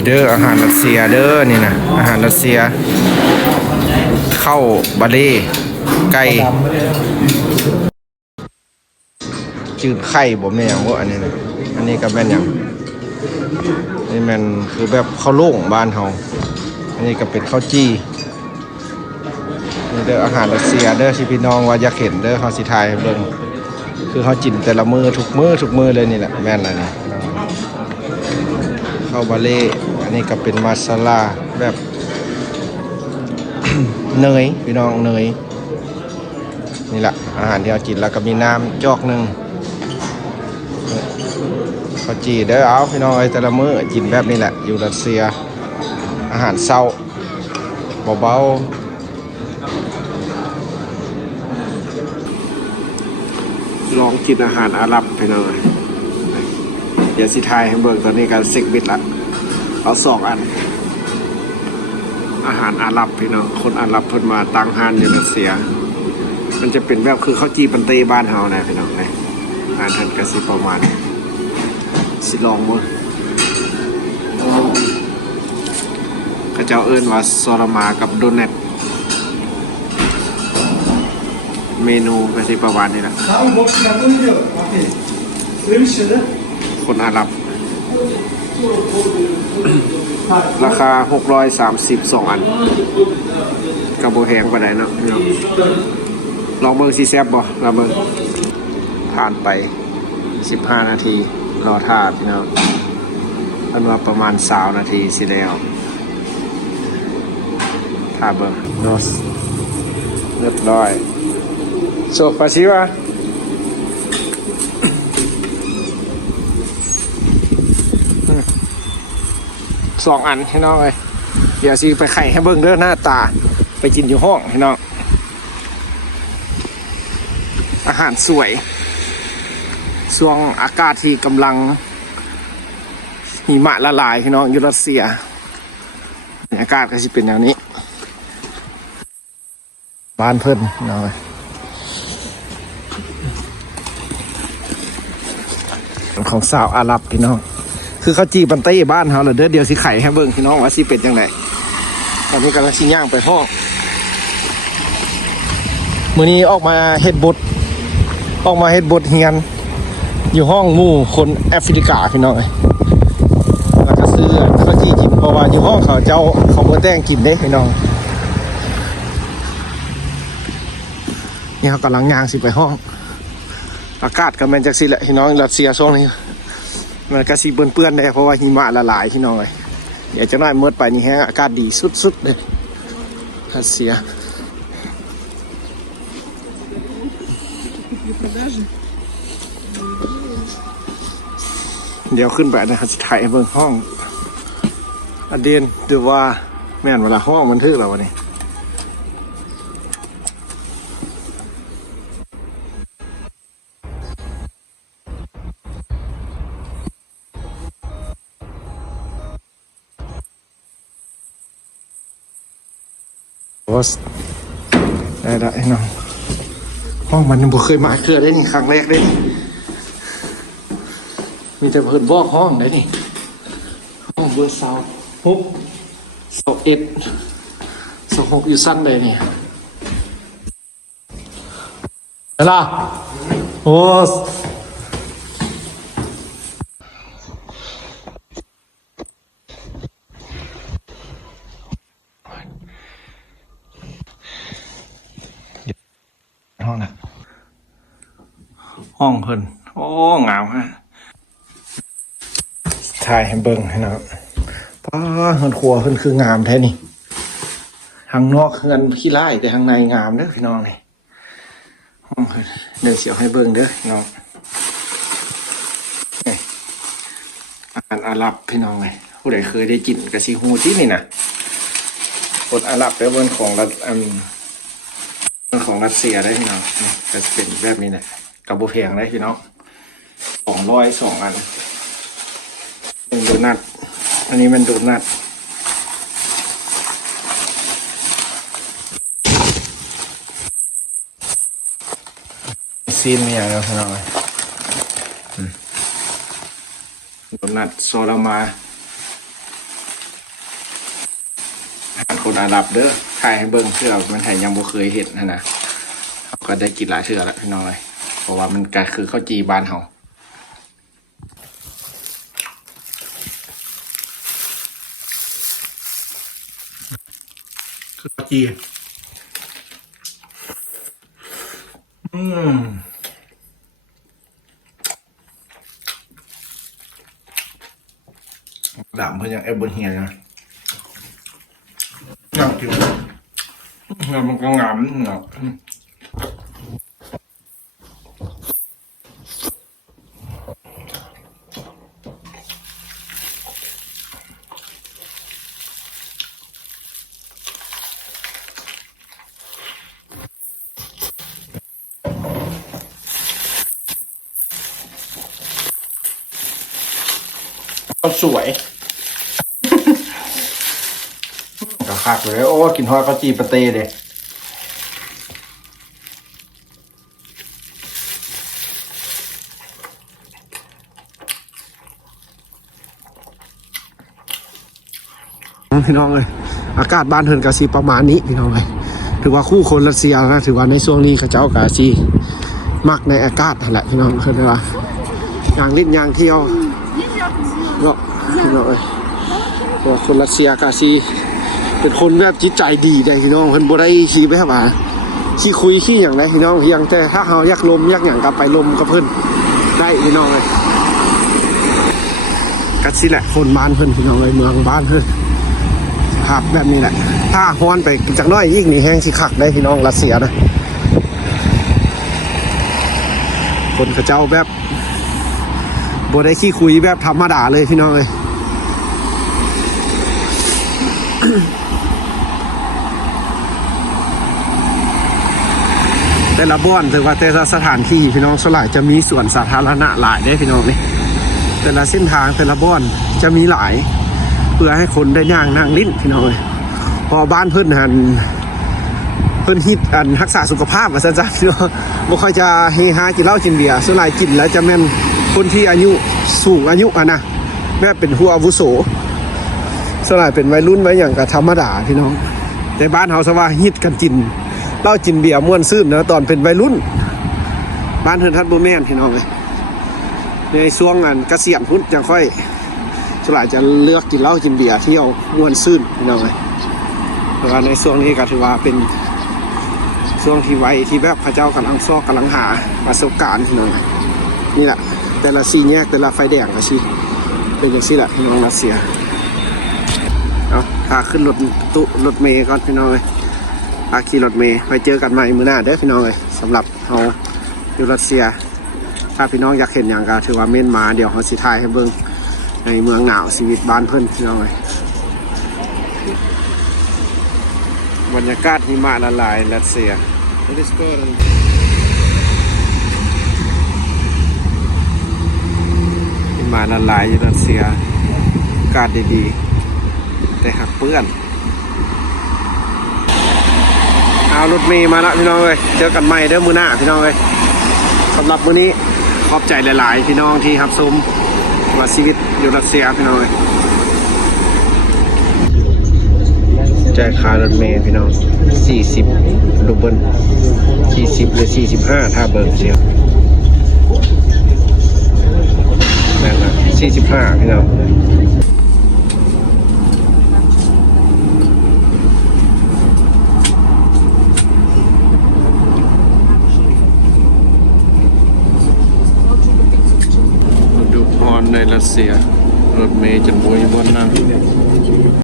นี่เด้ออาหารรัสเซียเด้อนี่นะอาหารรัสเซียข้าวบาเล่ไก่จืดไข่บ่แม่นหยังบ่อันนี้นะอันนี้ก็แม่นหยังนี่มันคือแบบข้าวโล่งบ้านเฮาอันนี้ก็เป็นข้าวจี้นี่เด้ออาหารรัสเซียเด้อที่พี่น้องว่าอยากเห็นเด้อเฮาสิถ่ายให้เบิ่งคือเฮากินแต่ละมื้อทุกมื้อเลยนี่แหละแม่นแล้วนี่ข้าวบาเล่อันนี้ก็เป็นมาซาลาแบบ เนยพี่น้องเนยนี่แหละอาหารที่เรากินแล้วก็มีน้ำจอกหนึ่งข้าวจีเด้อเอาพี่น้องไอ้แต่ละมื้อกินแบบนี้แหละอยู่รัสเซียอาหารเช้าเบาๆลองกินอาหารอาหรับพี่น้องเดี๋ยวสิทายให้เบิ่งตอนนี้การเซ็กบิดละเอา2 อันอาหารอาหรับพี่น้องคนอาหรับเพิ่นมาตั้งห้านอยู่รัสเซียมันจะเป็นแบบคือข้าวจีบันเต้บ้านเฮานะพี่น้องนะอาหารกะสิประมาณสิลองมื้อเขาเจ้าเอิ้นว่าซอรามากับโดนัทเมนูกะสิประมาณนี้ล่ะคนอาหรับราคา632 อันกระโบแหงปานใดเนาะลองเบิ่งสิแซ่บบ่ลองเบิ่งผ่านไป15 นาทีรอท่าพี่น้องอันว่าประมาณ20 นาทีสิแล้วท่าเบิ่งโดสเรียบร้อยโซปาซิวะ2 อันพี่น้องเอ้ยเดี๋ยวสิไปไข่ให้เบิ่งเด้อหน้าตาไปกินอยู่ห้องพี่น้องอาหารสวยช่วงอากาศที่กำลังหิมะละลายพี่น้องอยู่รัสเซียอากาศก็จะเป็นอย่างนี้บ้านเพิ่นน้อยของสาวอาหรับพี่น้องคือเขาจีบันเต้บ้านเขาเลยเดี๋ยวสิไข่ให้เบิ่งพี่น้องว่าสิเป็นยังไงตอนนี้กำลังชิย่างไปห้องมื้อนี้ออกมาเฮ็ดบทเฮียนอยู่ห้องหมู่คนแอฟริกาพี่น้องแล้วก็ซื้อข้าวจีกินเพราะว่าอยู่ห้องเขาเจ้าเขาบ่แต่งกินเด้พี่น้องนี่เขากำลังย่างสิไปห้องอากาศก็แม่นจักสิแหละพี่น้องรัสเซียช่วงนี้มันก็สิเปื้อนๆได้เพราะว่าหิมะละลายพี่น้องเลยเดี๋ยวจะน้อยเมื่อไปนี่แฮงอากาศดีสุดๆเลยรัสเซียเดี๋ยวขึ้นไปนะครับจะถ่ายเบิ่งห้องอเดนดูว่าแม่นเวลาห้องมันทึกแล้ววันนี้บอสได้น้องห้องมันยังบ่เคยมาเกิดได้นี่ครั้งแรกเลยมีแต่เพิ่นบอกห้องได้นี่ห้องเบอร์26อยู่สั้นเลยนี่เวลาโอ้ห้องนะห้องเพิ่นโอ้งามฮะถ่ายให้เบิ่งให้นะครับป้าเฮือนครัวเพิ่นคืองามแท้นี่ทางนอกเฮือนขี้ไร่แต่ทางในงามเด้อพี่น้องนี่ห้องเพิ่นเดี๋ยวเสียวให้เบิ่งเด้อพี่น้องอาหารอาหรับพี่น้องเลยผู้ใดเคยได้กินกะซิฮูที่นี่นะคนอาหรับเป็นของรัสเซียได้พี่น้องก็จะเป็นแบบนี้แหละกับโบแพงได้พี่น้อง202 อันเป็นโดนัทอันนี้มันโดนัทซีนมีอะไรพี่น้องโดนัทโซลามา คนอาหรับเด้อถ่ายให้เบิ่งเพื่อมันไทยยังบ่เคยเห็นนะก็ได้กินหลายเทื่อแล้วพี่น้องเลยเพราะว่ามันก็คือข้าวจีบ้านเฮาคือข้าวจีดำเพื่อนยังเอเบอร์เฮียนะงามจริงงามมันก็งามเนาะก็สวยก็คักเลยโอ้กินทอดข้าวจีปะเต้เลยพี่น้องเลยอากาศบ้านเทินกาซีประมาณนี้พี่น้องเลยถือว่าคู่คนรัสเซียนะถือว่าในช่วงนี้เขาเจ้ากาซีมักในอากาศนั่นแหละพี่น้องคือว่าอย่างลิ้นอย่างเที่ยวก็พี่น้องเลยตัวคนรัสเซียกาซีเป็นคนแบบจิตใจดีได้พี่น้องเพิ่นบ่ได้ขี้แบบว่าขี้คุยขี้อย่างไรพี่น้องเพียงแต่ถ้าเฮาอยากลมอยากหยังก็ไปลมกับเพิ่นได้พี่น้องเลยกัดสิแหละคนบ้านเพิ่นพี่น้องเลยเมืองบ้านเพิ่นครับแบบนี้แหละถ้าฮ้อนไปจากน้อยยิ่งนี่แห้งสิคักได้พี่น้องรัสเซียนะคนเขาเจ้าแบบบ่ได้ขี้คุยแบบธรรมดาเลยพี่น้องเลยแต่ละบ้านถือว่าแต่ละสถานที่พี่น้องสลายจะมีสวนสาธารณะหลายได้พี่น้องนี่แต่ละเส้นทางแต่ละบ้านจะมีหลายเพื่อให้คนได้ย่างนั่งลิ้นพี่น้องเลยพอบ้านเพิ่นหันเพิ่นฮิตอันรักษาสุขภาพว่าซั่นๆพี่น้องบ่ค่อยจะเฮฮากินเหล้ากินเบียร์สลายกินแล้วจะแม่นคนที่อายุสูงอายุอ่ะนะแม่เป็นผู้อาวุโสสลายเป็นวัยรุ่นไว้อย่างกับธรรมดาพี่น้องแต่บ้านเฮาสว่าฮิตกันกินเหล้ากินเบียร์ม่วนซื่นนะตอนเป็นวัยรุ่นบ้านเฮือนทัดบ่แม่นพี่น้องเลยในช่วงอันเกษียณพุ่นจังค่อยสลายจะเลือกกินเหล้ากินเบียร์เที่ยวม่วนซื่นพี่น้องเลยแต่ว่าในช่วงนี้ก็ถือว่าเป็นช่วงที่วัยที่แบบพระเจ้ากำลังซอกกำลังหาประสบการณ์พี่น้องนี่แหละแต่ละสี่แยกแต่ละไฟแดงก็สิเป็นอย่างนี้แหละพี่น้องรัสเซียเอาพาขึ้นรถเมย์ก่อนพี่น้องเลยพาขี่รถเมย์ไปเจอกันใหม่มื้อหน้าเด้อพี่น้องเลยสำหรับเราอยู่รัสเซียถ้าพี่น้องอยากเห็นอย่างก็ถือว่าเม่นมาเดี๋ยวเขาสิถ่ายให้เบิ่งในเมืองหนาวชีวิตบ้านเพิ่นพี่น้องเลยบรรยากาศหิมะละลายรัสเซียหิมะละลายอยู่รัสเซียอากาศดีๆแต่หักเปื้อนเอารถเมย์มาแล้วพี่น้องเลยเจอกันใหม่เด้อมื้อหน้าพี่น้องเลยสำหรับมื้อนี้ขอบใจหลายๆพี่น้องที่รับชมว่าชีวิตอยู่รัสเซียพี่น้องเลยจ่ายค่ารถเมล์พี่น้อง40รูเบิล40หรือ45ถ้าเบิกเสียนั่นนะ45พี่น้องดูพรในรัสเซียรถเมล์จะบวยบนนั่ง